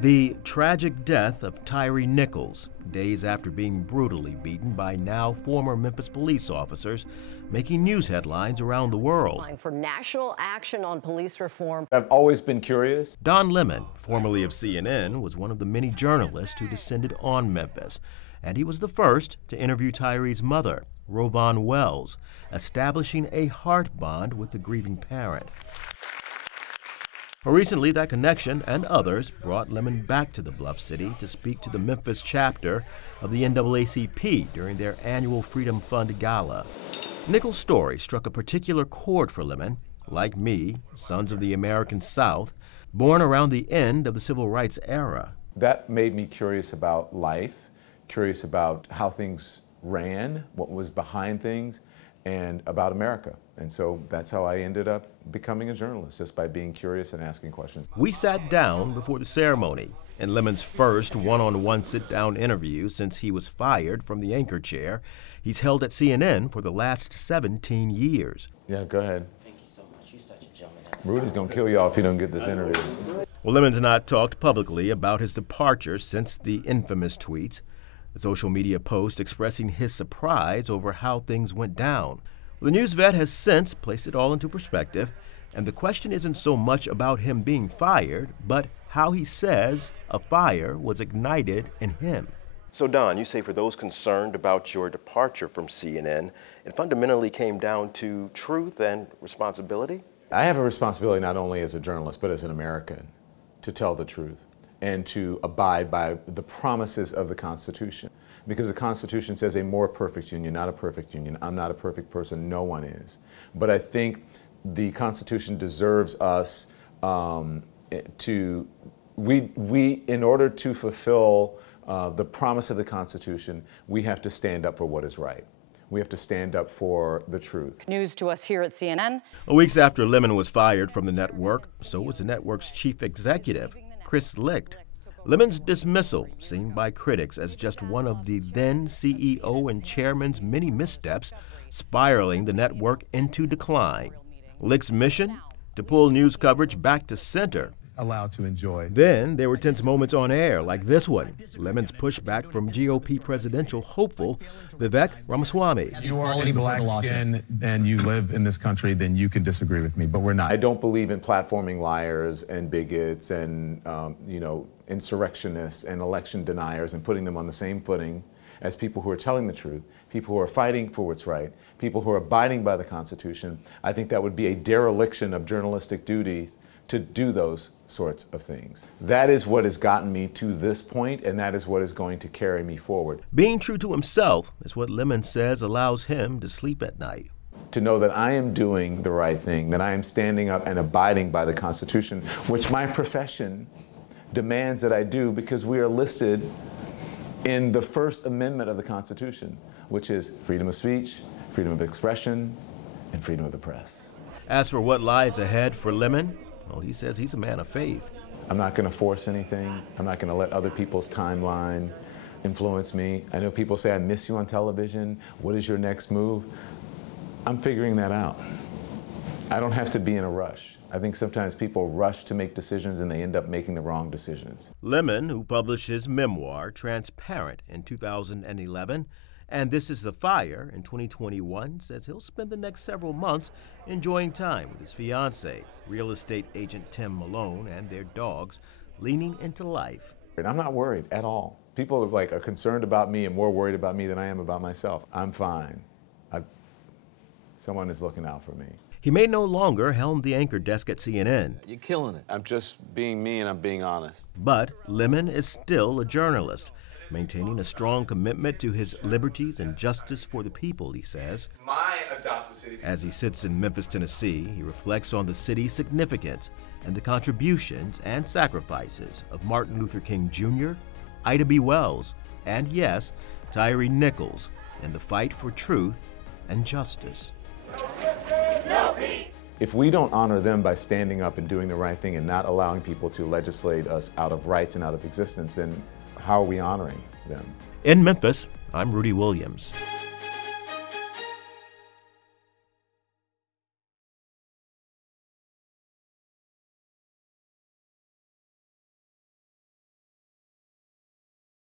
The tragic death of Tyree Nichols, days after being brutally beaten by now former Memphis police officers, making news headlines around the world. For national action on police reform. I've always been curious. Don Lemon, formerly of CNN, was one of the many journalists who descended on Memphis, and he was the first to interview Tyree's mother, Rovon Wells, establishing a heart bond with the grieving parent. Recently, that connection and others brought Lemon back to the Bluff City to speak to the Memphis chapter of the NAACP during their annual Freedom Fund Gala. Nichols' story struck a particular chord for Lemon. Like me, sons of the American South, born around the end of the civil rights era. That made me curious about life, curious about how things ran, what was behind things, and about America. And so that's how I ended up becoming a journalist, just by being curious and asking questions. We sat down before the ceremony, in Lemon's first one-on-one sit-down interview since he was fired from the anchor chair he's held at CNN for the last 17 years. Yeah, go ahead. Thank you so much. You're such a gentleman. Rudy's gonna kill y'all if you don't get this interview. Well, Lemon's not talked publicly about his departure since the infamous tweets, the social media post expressing his surprise over how things went down. The news vet has since placed it all into perspective, and the question isn't so much about him being fired, but how he says a fire was ignited in him. So Don, you say for those concerned about your departure from CNN, it fundamentally came down to truth and responsibility? I have a responsibility not only as a journalist, but as an American, to tell the truth and to abide by the promises of the Constitution. Because the Constitution says a more perfect union, not a perfect union. I'm not a perfect person, no one is. But I think the Constitution deserves us in order to fulfill the promise of the Constitution, we have to stand up for what is right. We have to stand up for the truth. News to us here at CNN. Weeks after Lemon was fired from the network, so was the network's chief executive, Chris Licht. Lemon's dismissal, seen by critics as just one of the then CEO and chairman's many missteps, spiraling the network into decline. Licht's mission? To pull news coverage back to center. Allowed to enjoy. Then there were tense moments on air, like this one. Lemon's pushback from GOP presidential hopeful Vivek Ramaswamy. If you are a black skin and you live in this country, then you can disagree with me, but we're not. I don't believe in platforming liars and bigots and insurrectionists and election deniers and putting them on the same footing as people who are telling the truth, people who are fighting for what's right, people who are abiding by the Constitution. I think that would be a dereliction of journalistic duties to do those sorts of things. That is what has gotten me to this point, and that is what is going to carry me forward. Being true to himself is what Lemon says allows him to sleep at night. To know that I am doing the right thing, that I am standing up and abiding by the Constitution, which my profession demands that I do, because we are listed in the First Amendment of the Constitution, which is freedom of speech, freedom of expression, and freedom of the press. As for what lies ahead for Lemon, well, he says he's a man of faith. I'm not going to force anything. I'm not going to let other people's timeline influence me. I know people say, I miss you on television. What is your next move? I'm figuring that out. I don't have to be in a rush. I think sometimes people rush to make decisions and they end up making the wrong decisions. Lemon, who published his memoir, Transparent, in 2011, and This Is the Fire in 2021, says he'll spend the next several months enjoying time with his fiancée, real estate agent Tim Malone, and their dogs, leaning into life. And I'm not worried at all. People are concerned about me and more worried about me than I am about myself. I'm fine. Someone is looking out for me. He may no longer helm the anchor desk at CNN. You're killing it. I'm just being me and I'm being honest. But Lemon is still a journalist, maintaining a strong commitment to his liberties and justice for the people, he says. My adopted city. As he sits in Memphis, Tennessee, he reflects on the city's significance and the contributions and sacrifices of Martin Luther King Jr., Ida B. Wells, and yes, Tyree Nichols in the fight for truth and justice. No peace. If we don't honor them by standing up and doing the right thing and not allowing people to legislate us out of rights and out of existence, then how are we honoring them? In Memphis, I'm Rudy Williams.